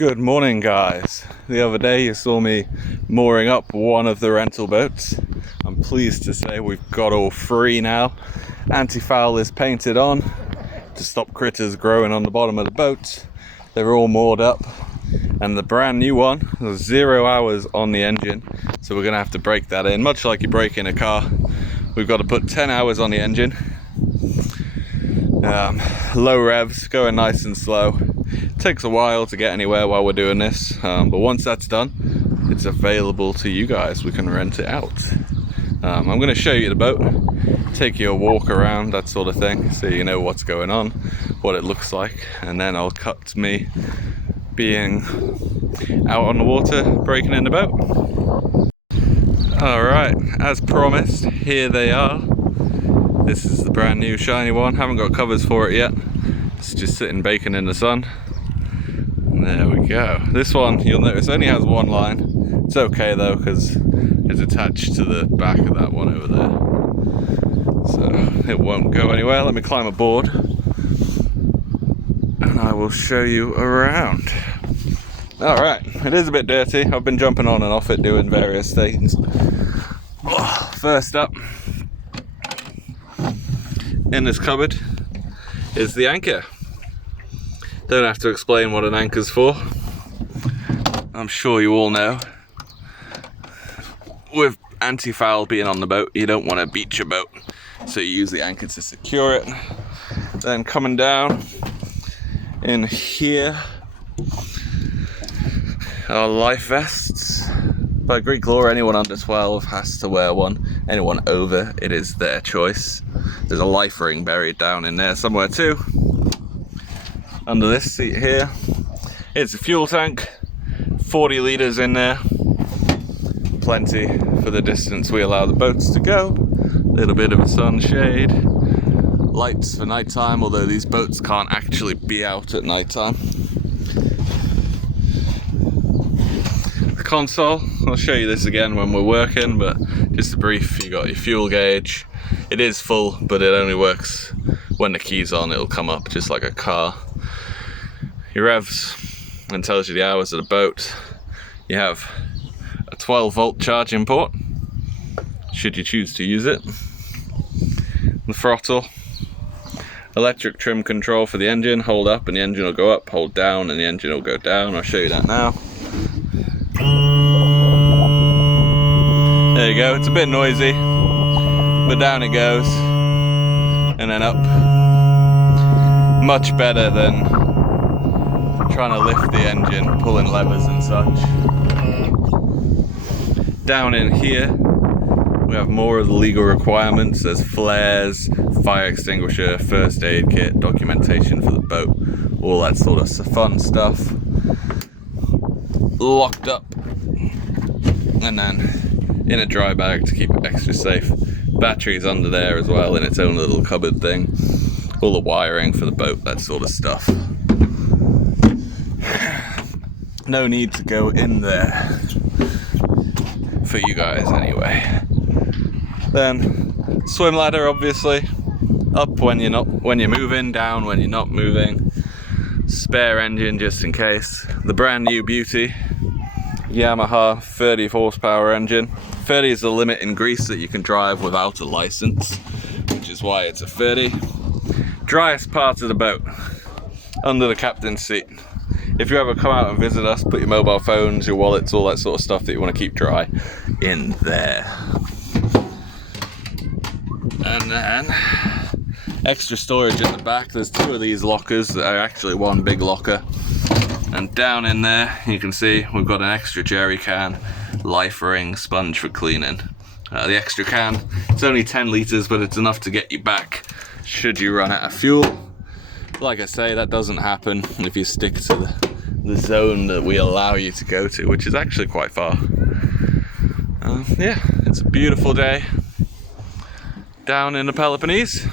Good morning, guys. The other day you saw me mooring up one of the rental boats. I'm pleased to say we've got all three now. Anti-foul is painted on to stop critters growing on the bottom of the boat. They're all moored up, and the brand new one has 0 hours on the engine, so we're gonna have to break that in, much like you break in a car. We've got to put 10 hours on the engine. Low revs, going nice and slow. Takes a while to get anywhere while we're doing this, but once that's done, it's available to you guys. We can rent it out. I'm going to show you the boat, take you a walk around, that sort of thing, so you know what's going on, what it looks like, and then I'll cut to me being out on the water, breaking in the boat. Alright, as promised, here they are. This is the brand new shiny one. Haven't got covers for it yet. It's just sitting baking in the sun. There we go. This one, you'll notice, only has one line. It's okay though, because it's attached to the back of that one over there, so it won't go anywhere. Let me climb aboard and I will show you around. Alright, it is a bit dirty. I've been jumping on and off it doing various things. First up in this cupboard is the anchor. Don't have to explain what an anchor's for. I'm sure you all know. With anti-foul being on the boat, you don't want to beach your boat, so you use the anchor to secure it. Then coming down in here are life vests. By Greek law, anyone under 12 has to wear one. Anyone over, it is their choice. There's a life ring buried down in there somewhere too. Under this seat here, it's a fuel tank, 40 litres in there. Plenty for the distance we allow the boats to go. A little bit of a sunshade. Lights for nighttime, although these boats can't actually be out at nighttime. The console, I'll show you this again when we're working, but just a brief, you got your fuel gauge. It is full, but it only works when the key's on. It'll come up just like a car. Your revs, and tells you the hours of the boat. You have a 12-volt charging port, should you choose to use it. The throttle, electric trim control for the engine. Hold up and the engine will go up, hold down and the engine will go down. I'll show you that now. There you go, it's a bit noisy, but down it goes, and then up. Much better than trying to lift the engine, pulling levers and such. Down in here, we have more of the legal requirements. There's flares, fire extinguisher, first aid kit, documentation for the boat, all that sort of fun stuff. Locked up, and then in a dry bag to keep it extra safe. Batteries under there as well in its own little cupboard thing. All the wiring for the boat, that sort of stuff. No need to go in there for you guys anyway. Then swim ladder, obviously, up when you're moving, down when you're not moving. Spare engine just in case. The brand new beauty, Yamaha 30 horsepower engine. 30 is the limit in Greece that you can drive without a license, which is why it's a 30. Driest part of the boat, under the captain's seat. If you ever come out and visit us, put your mobile phones, your wallets, all that sort of stuff that you want to keep dry in there. And then extra storage at the back. There's two of these lockers that are actually one big locker. And down in there, you can see we've got an extra jerry can, life ring, sponge for cleaning. The extra can, it's only 10 litres, but it's enough to get you back should you run out of fuel. Like I say, that doesn't happen if you stick to the zone that we allow you to go to, which is actually quite far. Yeah, it's a beautiful day down in the Peloponnese.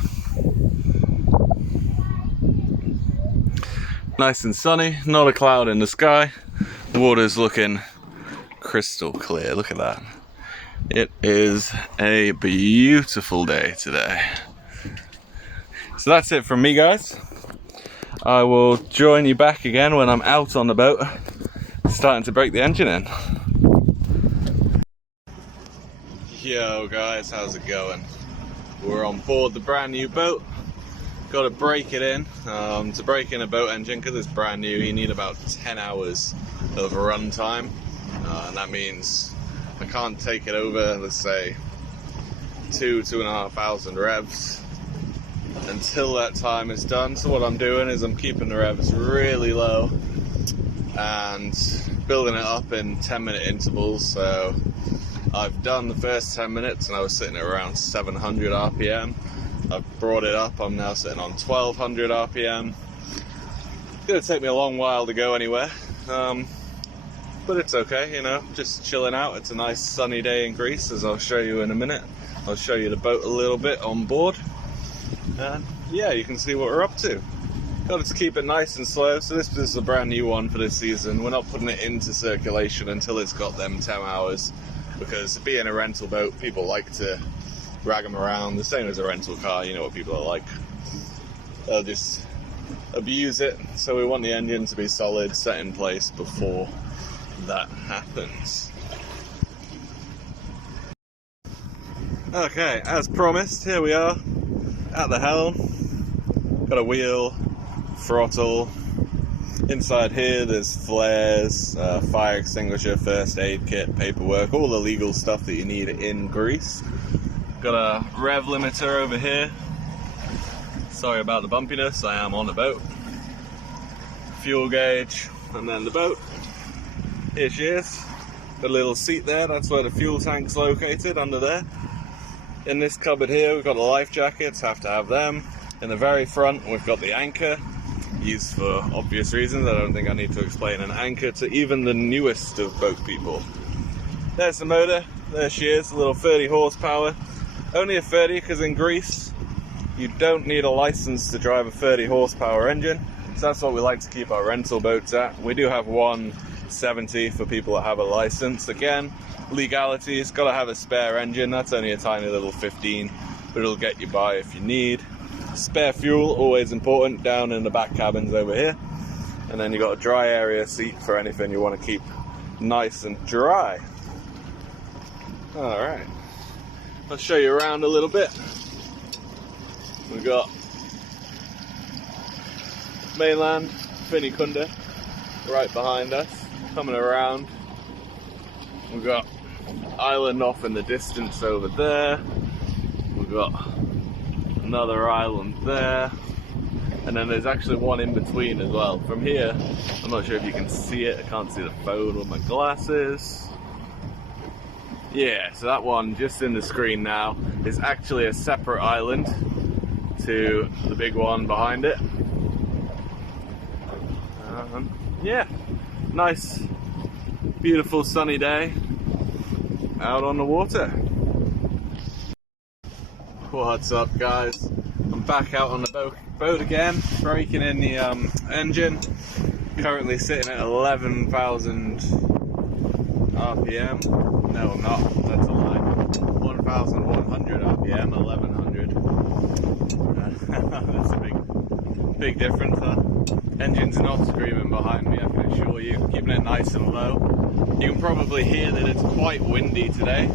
Nice and sunny, not a cloud in the sky. The water's looking crystal clear, look at that. It is a beautiful day today. So that's it from me, guys. I will join you back again when I'm out on the boat. starting to break the engine in. Yo guys, how's it going? We're on board the brand new boat. Got to break it in. To break in a boat engine, because it's brand new, you need about 10 hours of run time. And that means I can't take it over, let's say, 2,500 revs until that time is done. So what I'm doing is I'm keeping the revs really low and building it up in 10-minute intervals. So I've done the first 10 minutes and I was sitting at around 700 RPM. I've brought it up, I'm now sitting on 1200 RPM. It's gonna take me a long while to go anywhere, but it's okay, you know, just chilling out. It's a nice sunny day in Greece, as I'll show you in a minute. I'll show you the boat a little bit on board, and yeah, you can see what we're up to. Got to keep it nice and slow. So this is a brand new one for this season. We're not putting it into circulation until it's got them 10 hours, because being a rental boat, people like to drag them around, the same as a rental car. You know what people are like, they'll just abuse it. So we want the engine to be solid, set in place before that happens. Okay, as promised, here we are at the helm. Got a wheel, throttle. Inside here there's flares, fire extinguisher, first aid kit, paperwork, all the legal stuff that you need in Greece. Got a rev limiter over here. Sorry about the bumpiness, I am on a boat. Fuel gauge, and then the boat. Here she is. Got a little seat there, that's where the fuel tank's located, under there. In this cupboard here we've got the life jackets, have to have them. In the very front we've got the anchor, used for obvious reasons. I don't think I need to explain an anchor to even the newest of boat people. There's the motor, there she is, a little 30 horsepower. Only a 30 because in Greece you don't need a license to drive a 30 horsepower engine. So that's what we like to keep our rental boats at. We do have one 70 for people that have a license. Again, legalities, got to have a spare engine. That's only a tiny little 15, but it'll get you by if you need. Spare fuel, always important, down in the back cabins over here. And then you got a dry area seat for anything you want to keep nice and dry. Alright, I'll show you around a little bit. We've got mainland, Finicunda, right behind us. Coming around, we've got island off in the distance over there. We've got another island there, and then there's actually one in between as well. From here, I'm not sure if you can see it, I can't see the phone with my glasses. Yeah, so that one just in the screen now is actually a separate island to the big one behind it. Yeah, nice, beautiful sunny day out on the water. What's up guys? I'm back out on the boat again, breaking in the engine. Currently sitting at 11,000 RPM. No, I'm not, that's a lie. 1,100 RPM, 1,100. That's a big difference, huh? Engine's not screaming behind me, I can assure you. Keeping it nice and low. You can probably hear that it's quite windy today.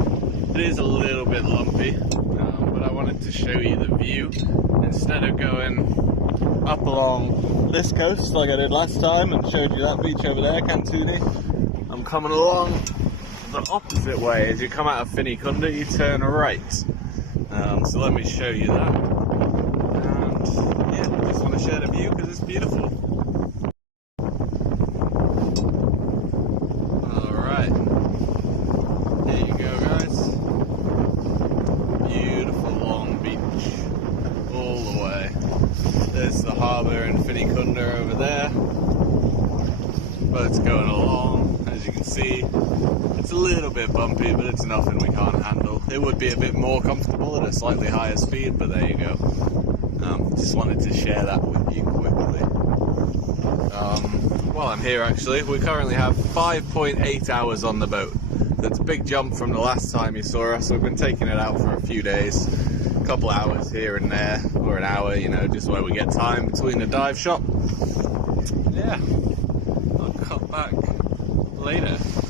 It is a little bit lumpy. But I wanted to show you the view. Instead of going up along this coast like I did last time and showed you that beach over there, Cantuni, I'm coming along the opposite way. As you come out of Finicunda, you turn right. So let me show you that. And yeah, I just want to share the view because it's beautiful. Alright. Here you go guys. Beautiful long beach all the way. There's the harbour in Finicunda over there. Boat's going along, as you can see. It's a little bit bumpy, but it's nothing we can't handle. It would be a bit more comfortable at a slightly higher speed, but there you go. Just wanted to share that with you quickly. While I'm here actually, we currently have 5.8 hours on the boat. That's a big jump from the last time you saw us. We've been taking it out for a few days, a couple hours here and there, or an hour, you know, just where we get time between the dive shop. Yeah, I'll cut back later.